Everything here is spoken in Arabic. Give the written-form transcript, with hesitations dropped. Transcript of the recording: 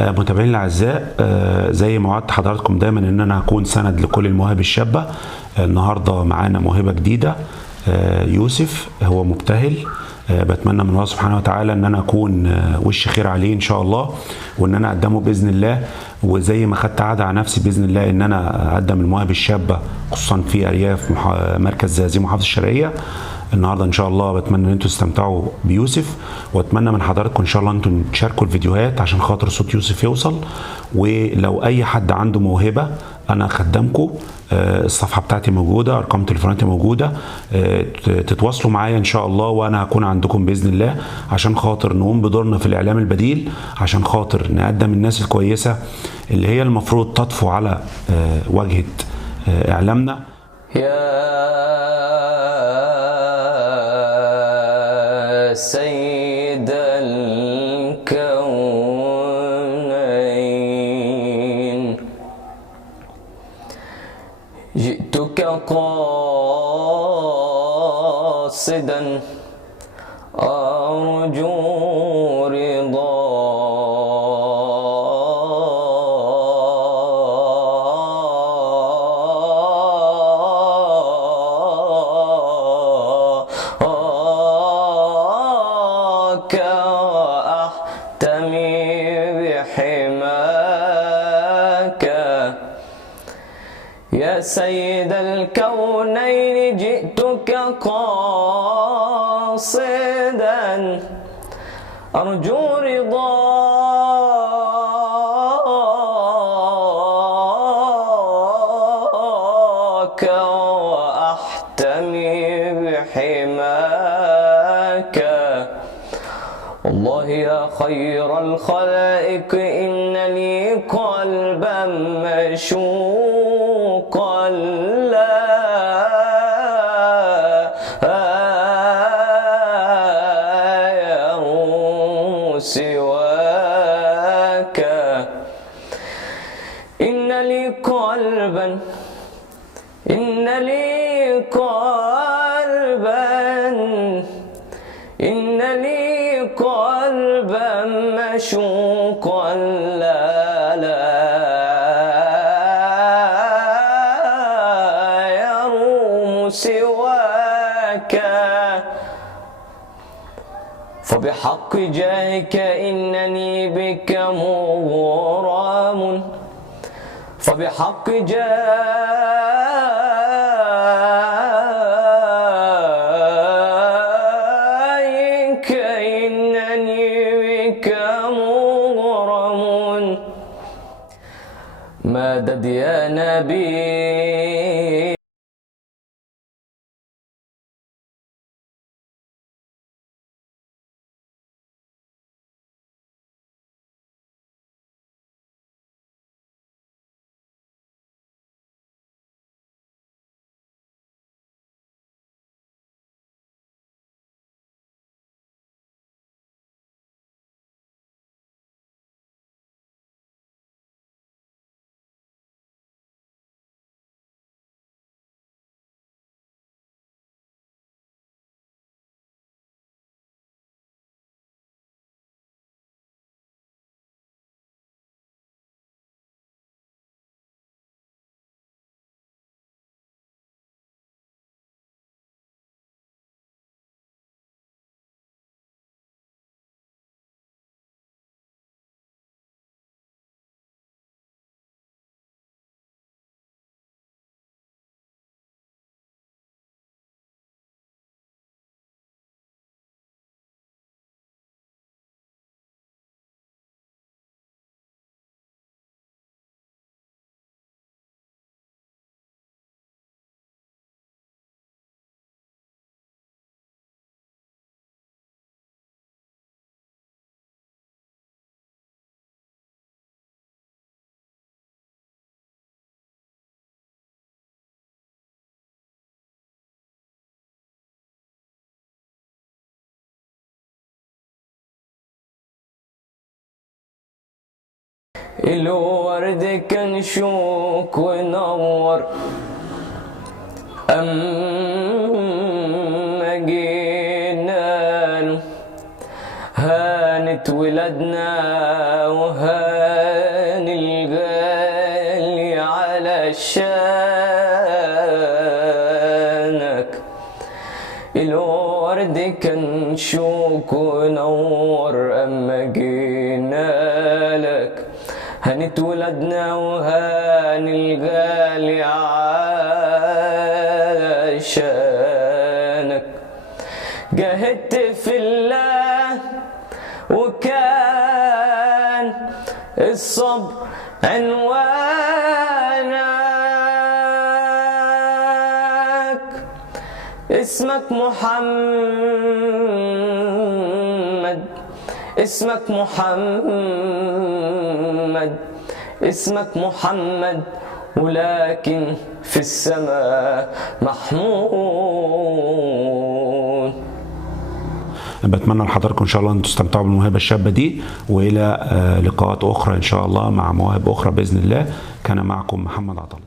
متابعينا الاعزاء، زي ما وعدت حضراتكم دايما ان انا هكون سند لكل المواهب الشابه. النهارده معانا موهبه جديده، يوسف. هو مبتهل. بتمنى من الله سبحانه وتعالى ان انا اكون وش خير عليه ان شاء الله، وان انا اقدمه باذن الله. وزي ما خدت عهد على نفسي باذن الله ان انا اقدم المواهب الشابه، خصوصا في ارياف مركز زقازيق محافظه الشرقيه. النهارده ان شاء الله بتمنى ان انتم تستمتعوا بيوسف، واتمنى من حضراتكم ان شاء الله انتم تشاركوا الفيديوهات عشان خاطر صوت يوسف يوصل. ولو اي حد عنده موهبه انا خدامكم، الصفحه بتاعتي موجوده، ارقام تليفوناتي موجوده، تتواصلوا معايا ان شاء الله، وانا هكون عندكم باذن الله عشان خاطر نقوم بدورنا في الاعلام البديل، عشان خاطر نقدم الناس الكويسه اللي هي المفروض تطفو على واجهه اعلامنا. يا سيد الكونين، جئتك قاصدا أرجو رضاك وأحتمي بحماك. يا سيد الكونين، جئتك قاصدا أرجو رضاك وأحتمي بحماك. والله يا خير الخلائق إن لي قلبا مشوقا لا يروم سواك. إن لي قلبا، إن لي قلبا، إن لي قلبا مشوقا لا يروم سواك. فبحق جاهك إنني بك مغرم، فبحق جاهك إنني بك مغرم. مدد يا نبي. الورد كان شوك ونور، أما جينا له هانت ولادنا وهانت عشانك. الورد كان شوك ونور أما جينا لك، هنتولدنا وهاني الغالي عشانك. جاهدت في الله وكان الصبر عنوانك. اسمك محمد، اسمك محمد، اسمك محمد، ولكن في السماء محمود. بتمنى لحضراتكم ان شاء الله ان تستمتعوا بالموهبه الشابه دي، والى لقاءات اخرى ان شاء الله مع مواهب اخرى باذن الله. كان معكم محمد عطله.